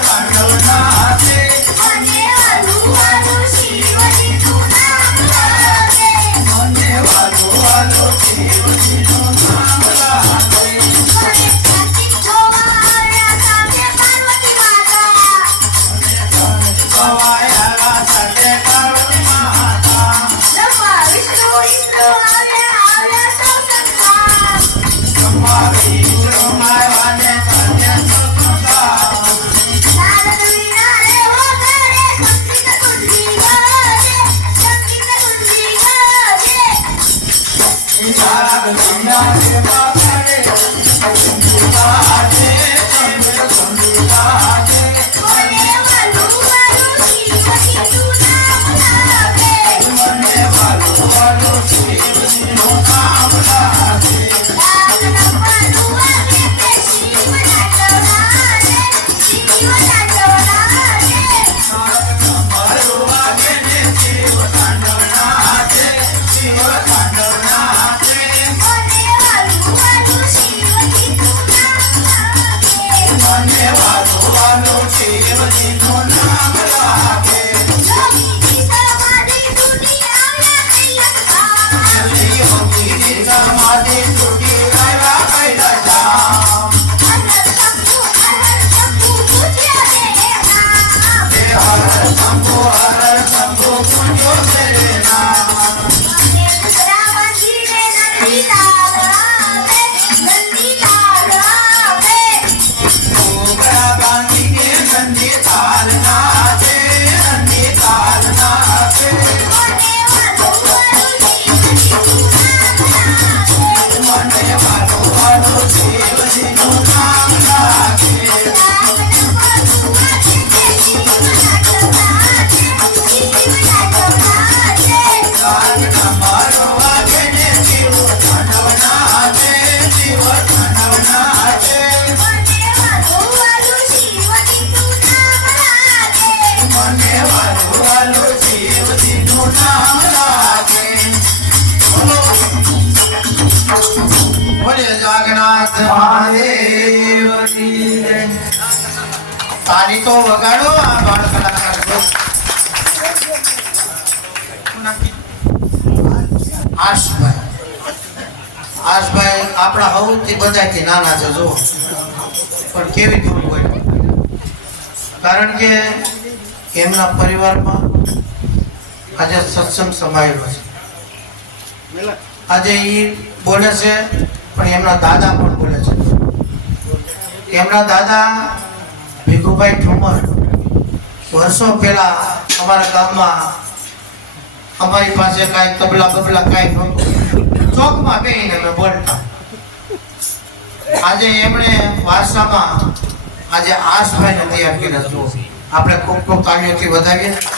I know. તારી તો વગાડો આ બાળ કલાકાર આશભાઈ, આપણા હવથી બધાથી નાના છે જો પણ કેવી દૂર હોય કારણ કે એમના પરિવારમાં આજે સત્સંગ સમાયેલો છે. આજે એ બોલે છે, પણ એમના દાદા પણ બોલે છે. એમના દાદા ભીખુભાઈ ઠુમર વર્ષો પહેલા અમારા ગામમાં અમારી પાસે કાંઈ તબલા બબલા કાંઈ નહોતું. ચોકમાં બેહીને અમે બોલતા. આજે એમણે વારસામાં આજે આસભાઈને તૈયાર કર્યા. છો આપણે ખૂબ ખૂબ તાળીઓથી વધાવીએ.